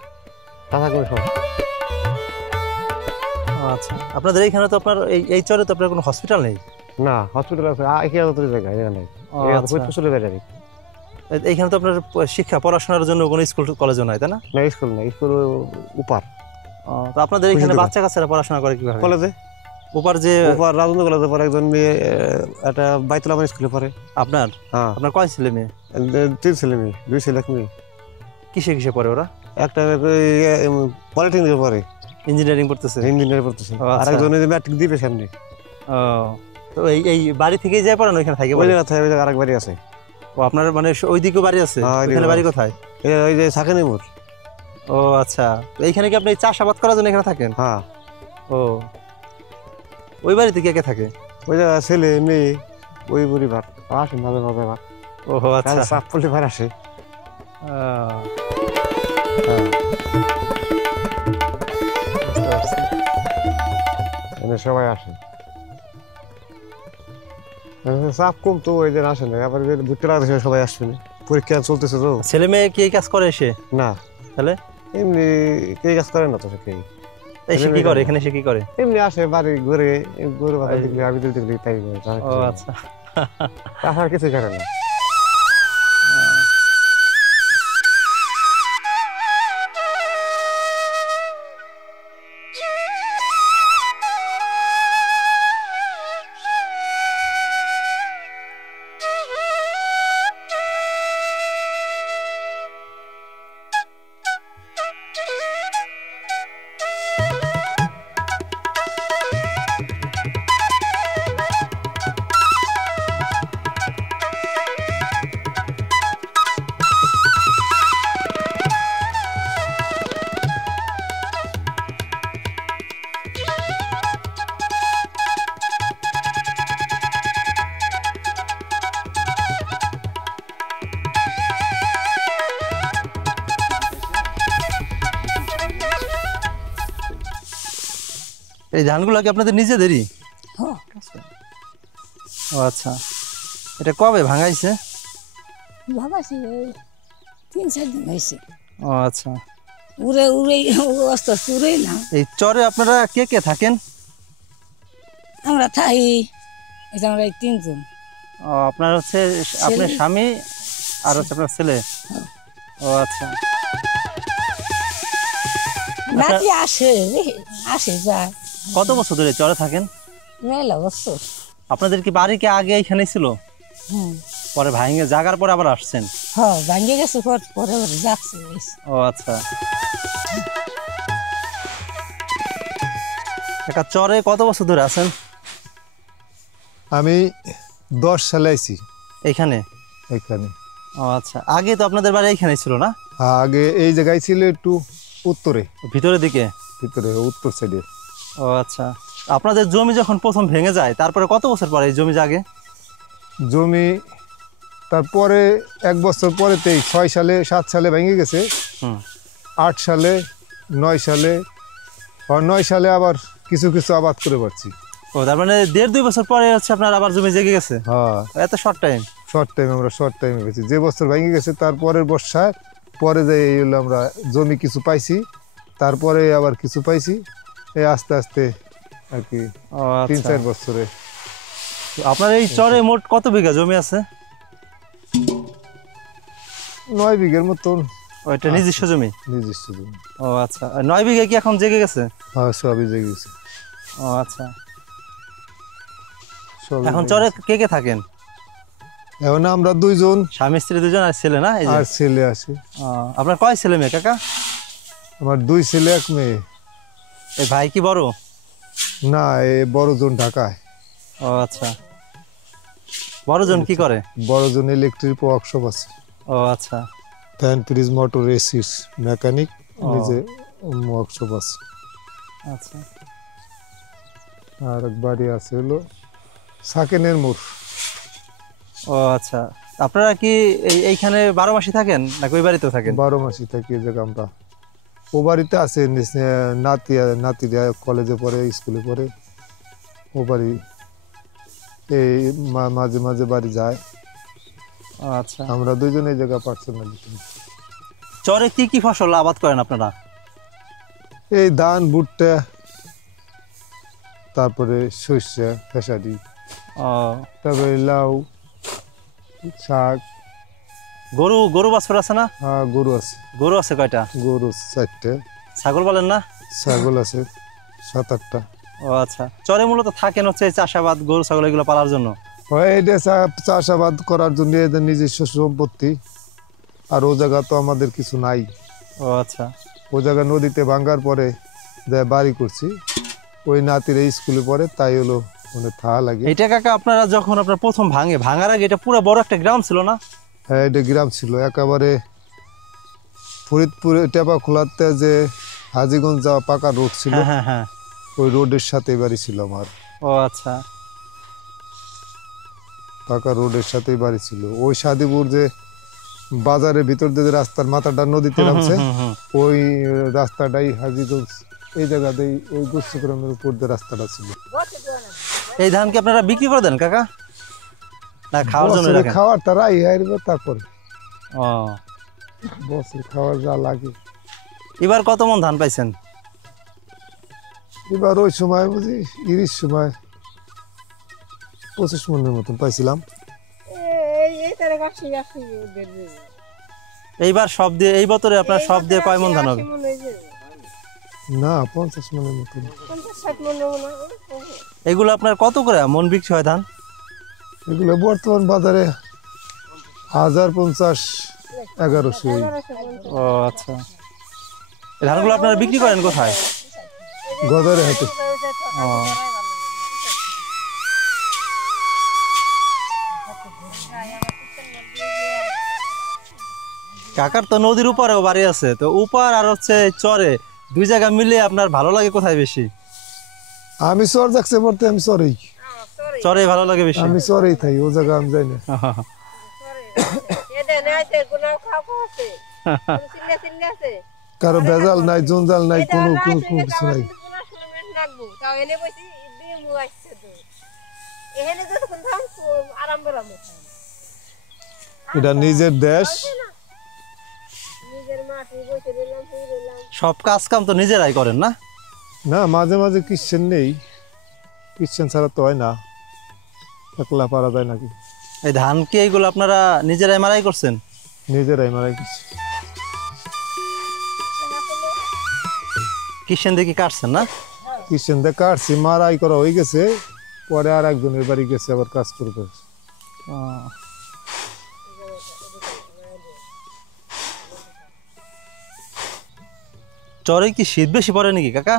তাছাড়া কোনো সমস্যা। আচ্ছা, আপনাদের এইখানে তো আপনার এই চরে তো আপনার কোনো হসপিটাল নেই? না হসপিটাল আছে জায়গায়, এখানে নাই। চলে যায়। এইখানে তো আপনার শিক্ষা পড়াশোনার জন্য কোনো স্কুল কলেজও নাই তাই না? না স্কুল নাই, স্কুল উপার। তো আপনাদের এখানে বাচ্চা কাচ্চারা পড়াশোনা করে কিভাবে? কলেজে। উপার যে উপার রাজেন্দ্র কলেজে পড়ে একজন মেয়ে, একটা বাইতুলামান স্কুলে পড়ে। আপনার? হ্যাঁ। আপনার কয় ছেলে মেয়ে? 3 ছেলে মেয়ে, 2 ছেলে 1 মেয়ে। কিসে পড়ে ওরা? একটা পলিটেকনিকে পড়ে, ইঞ্জিনিয়ারিং পড়তেছে। ইঞ্জিনিয়ারিং পড়তেছে। আর একজন ম্যাট্রিক দিবে সামনে। ও, তো এই বাড়ি থেকেই যায় পড়েন ওইখানে থাকে? ওই জায়গা থেকে আরেক বাড়ি আছে। ও, আপনার মানে ওইদিকেও বাড়ি আছে? ওইখানে বাড়ি কোথায়? ওই যে সাকেনি মোড়। ও আচ্ছা, এইখানে কি আপনি চাষাবাদ করার জন্য এখানে থাকেন? হ্যাঁ। ও, ওই বাড়িতে কে কে থাকে? ওই জায়গা ছেলে মেয়ে, ওই পরিবার আসে মাঝে মাঝে। ও আচ্ছা, সাপ পরিবার আসে। সবাই আসে, চাপ কম তো ওই দিন আসে না। আবার ভুট্টা লাগাতে সবাই আসবে না, পরীক্ষা চলতেছে তো। ছেলে মেয়ে কি এই কাজ করে এসে? না, তাহলে এমনি কে কাজ করে না তো কে এই সে কি করে এখানে, সে কি করে? এমনি আসে বাড়ি ঘুরে গরু বাছা দেখলে আমি দেখলি তাই করে। ও আচ্ছা। তাছাড়া কিছু করে না। এই ধানগুলো কি আপনাদের নিজেদেরই? হ্যাঁ ও আচ্ছা, এটা কবে ভাঙাইছে? ভাবাছি এই 3-4 দিন হয়েছে। ও আচ্ছা। উড়ে উড়ে আস্তে আস্তে উড়ে না। এই চরে আপনারা কে কে থাকেন? আমরা থাই এই যে আমরা এই 3 জন। ও আপনার হচ্ছে আপনার স্বামী আর হচ্ছে আপনার ছেলে? ও আচ্ছা। নাতি আসে আসে যায়। কত বছর ধরে চরে থাকেন? মেলা বছর। আপনাদের কি বাড়ি কি আগে এখানে ছিল, পরে ভাঙে জাগার পরে আবার আসছেন? হ্যাঁ ভাঙে গেছে, পরে পরে যাচ্ছে। ও আচ্ছা। একটা চরে কত বছর ধরে আছেন? আমি 10 সালে আইছি এখানে। এখানে। ও আচ্ছা, আগে তো আপনাদের বাড়ি এখানে ছিল না? আগে এই জায়গায় ছিল একটু উত্তরে, ভিতরের দিকে, ভিতরে উত্তর সাইডে। ও আচ্ছা। আপনাদের জমি যখন প্রথম ভেঙে যায় তারপরে কত বছর পরে এই জমি জাগে? জমি তারপরে 1 বছর পরে 6 সালে 7 সালে ভেঙে গেছে। 8 সালে 9 সালে, আর 9 সালে আবার কিছু কিছু আবাদ করে পারছি। ও তার মানে 1.5-2 বছর পরে হচ্ছে আপনার আবার জমি জেগে গেছে? হ্যাঁ, এত শর্ট টাইম? শর্ট টাইম, আমরা শর্ট টাইমে গেছি। যে বছর ভেঙে গেছে তারপরের বর্ষায় পরে যাই এই হলো আমরা জমি কিছু পাইছি, তারপরে আবার কিছু পাইছি, এই আস্তে আস্তে আর কি 3-4 বছরে। আপনার এই চরে মোট কত বিঘা জমি আছে? 9 বিঘের মতন। ওইটা নিজস্ব জমি? নিজস্ব জমি। ও আচ্ছা। 9 বিঘা কি এখন জেগে গেছে? হ্যাঁ, সবই জেগে গেছে। ও আচ্ছা। এখন চরে কে কে থাকেন? এখন আমরা 2 জন, স্বামী স্ত্রী 2 জন, আর ছেলে না? এই যে আর ছেলে আছে। আপনার কয় ছেলে মেয়ে কাকা? আমার 2 ছেলে 1 মেয়ে। এই ভাই কি বড়? না, এই বড় জন ঢাকায়। ও আচ্ছা। বড় জন কি করে? বড় জন ইলেকট্রিক ওয়ার্কশপ আছে। ও আচ্ছা। ফ্যান, ফ্রিজ, মোটর, এসির মেকানিক, নিজে ওয়ার্কশপ আছে। আচ্ছা। আর এক বাড়ি আছে হলো সাকেনের মোড়। ও আচ্ছা। আপনারা কি এইখানে 12 মাসই থাকেন নাকি ওই বাড়িতেও থাকেন? 12 মাসই থাকি এই জায়গা আমরা। ও বাড়িতে আছে নাতিরা কলেজে পড়ে, স্কুলে পড়ে। ও বাড়ি এই মাঝে মাঝে বাড়ি যায়। আচ্ছা। আমরা 2 জন এই জায়গা পার্সোনাল। চরে কি কি ফসল আবাদ করেন আপনারা? এই ধান, ভুট্টা, তারপরে সরষে, খেসারি, তারপরে লাউ, শাক। গরু বাছুর আছে না? হ্যাঁ, গরু আছে। গরু আছে কয়টা? গরু 4টে। ছাগল বলেন না? ছাগল আছে 7-8টা। ও আচ্ছা। চরে মূলত থাকেন হচ্ছে চাষাবাদ, গরু ছাগল এগুলো পালার জন্য? এটা চাষাবাদ করার জন্য এদের নিজস্ব সম্পত্তি। আর ও জায়গা তো আমাদের কিছু নাই। ও আচ্ছা। ও জায়গা নদীতে ভাঙ্গার পরে বাড়ি করছি, ওই নাতিরা স্কুলে পড়ে, তাই হলো মানে থা লাগে। এটা কাকা আপনারা যখন আপনার প্রথম ভাঙার আগে এটা পুরো বড় একটা গ্রাম ছিল না? হ্যাঁ, এটা গ্রাম ছিল একেবারে। ফরিদপুরে টেপা খোলাতে যে হাজীগঞ্জ যাওয়া পাকা রোড ছিল, ওই রোডের সাথে বাড়ি ছিল আমার। ও আচ্ছা। পাকা রোডের সাথেই বাড়ি ছিল। ওই সাদিপুর যে বাজারের ভিতর দিয়ে রাস্তার মাথাটা নদীতে নামছে, ওই রাস্তাটাই হাজীগঞ্জ, এই জায়গাতেই ওই গুচ্ছগ্রামের উপর দিয়ে রাস্তাটা ছিল। এই ধান কি আপনারা বিক্রি করে দেন কাকা, না খাওয়ার জন্য রাখেন? খাওয়ার তারা হারবে, তারপরে ও বছর খাওয়ার যা লাগে। এবার কত মন ধান পাইছেন? এবার ওই সময় বুঝি ইরিশ সময় 25 মনের মতন পাইছিলাম। এইবার সব দিয়ে এই বছরে আপনার সব দিয়ে কয় মন ধান হবে? না 50 মনের মতন। এগুলো আপনার কত করে মন বিক্রি হয় ধান? এগুলো বর্তমান বাজারে 1050 1100। ও আচ্ছা, এই ধানগুলো আপনারা বিক্রি করেন কোথায়? গদারে হাটে। ও কাকার তো নদীর উপরেও বাড়ি আছে, তো উপার আর হচ্ছে চরে দুই জায়গা মিলে আপনার ভালো লাগে কোথায় বেশি? আমি চর যাচ্ছে পড়তে, আমি চরেই। চরে ভালো লাগে বেশি? আমি চরেই থাকি, ও জায়গা আমি যাই না। কারো ভেজাল নাই, জঞ্জাল নাই, কোনো কিছু নাই। এটা নিজের দেশ। সব কাজ কাম তো নিজেরাই করেন না? না, মাঝে মাঝে ক্রিশ্চান নেই, ক্রিশ্চান ছাড়া তো হয় না, একলা পারা যায় নাকি। এই ধান কি এইগুলো আপনারা নিজেরাই মারাই করছেন? নিজেরাই মারাই করছি। কিষেন দেখি কাটছেন না? ক্রিশ্চান দিয়ে কাটছি, মারাই করা হয়ে গেছে, পরে আর একজনের বাড়ি গেছে আবার কাজ করবে। চরে কি শীত বেশি পড়ে নাকি কাকা?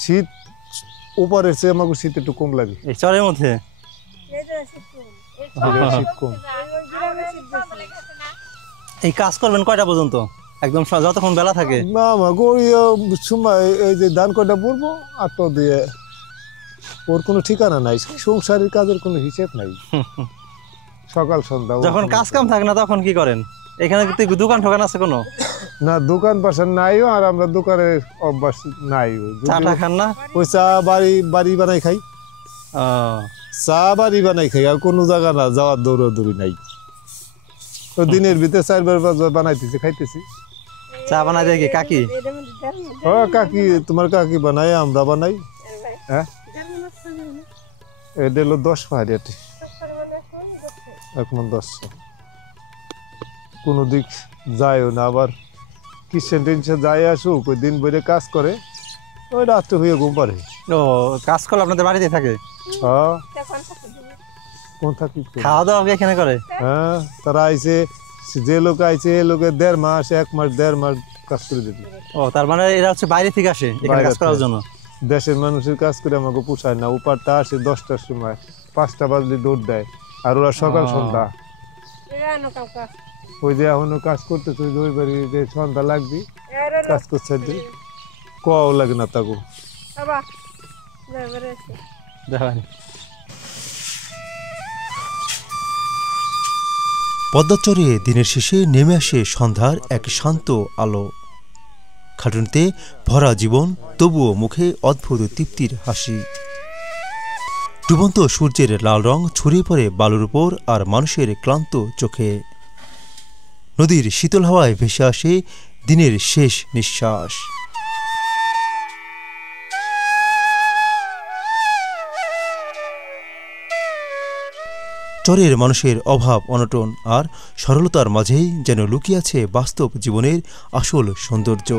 শীত উপরের চেয়ে আমাকে শীত একটু কম লাগে। এই চরের মধ্যে শীত কম। এই কাজ করবেন কয়টা পর্যন্ত? একদম যতক্ষণ বেলা থাকে? না আমাকে ওই সময় এই যে ধান কয়টা পড়বো 8টা দিয়ে, ওর কোনো ঠিকানা নাই, সংসারের কাজের কোনো হিসেব নাই। সকাল সন্ধ্যা। যখন কাজ কাম থাকে না তখন কি করেন? এখানে কি দোকান ঠোকান আছে কোনো? না, দোকান পাশার নাইও, আর আমরা দোকানের অভ্যাস নাই। চা খান না? ওই চা বাড়ি বানাই খাই। চা বাড়ি বানাই খাই, আর কোনো জায়গা না যাওয়ার দৌড়াদৌড়ি নাই। তো দিনের ভিতরে 4বার 5বার বানাইতেছি, খাইতেছি। চা বানাই দেয় কি কাকি? ও কাকি, তোমার কাকি বানাই, আমরা বানাই। হ্যাঁ, এটা হলো 10 পাহাড়িয়াটি, 1 মণ 10। কোনো দিক যায়ও না, আবার কিষেন টেনশন যায় আসুক, ওই দিন বইরে কাজ করে, ওই রাত্রে হয়ে ঘুম পারে। ও, কাজ করলে আপনাদের বাড়িতে থাকে? হ্যাঁ, কোন থাকি, খাওয়া দাওয়া এখানে করে? হ্যাঁ, তারা আইছে, যে লোক আইছে এ লোকের 1.5 মাস 1 মাস 1.5 মাস কাজ করে দিবে। ও, তার মানে এরা হচ্ছে বাইরে থেকে আসে এখানে কাজ করার জন্য? দেশের মানুষের কাজ করে আমাকে পোষায় না। উপারটা আসে 10টার সময়, 5টা বাজলে দৌড় দেয়, আর ওরা সকাল সন্ধ্যা। ওই যে এখনো কাজ করতেছে, ওই বাড়ি যে সন্ধ্যা লাগবে কাজ করছে, কোয়াও লাগে না তাকে। পদ্মাচরে দিনের শেষে নেমে আসে সন্ধ্যার এক শান্ত আলো। খাটুনিতে ভরা জীবন, তবুও মুখে অদ্ভুত তৃপ্তির হাসি। ডুবন্ত সূর্যের লাল রং ছড়িয়ে পড়ে বালুর উপর আর মানুষের ক্লান্ত চোখে। নদীর শীতল হাওয়ায় ভেসে আসে দিনের শেষ নিঃশ্বাস। চরের মানুষের অভাব অনটন আর সরলতার মাঝেই যেন লুকিয়ে আছে বাস্তব জীবনের আসল সৌন্দর্য।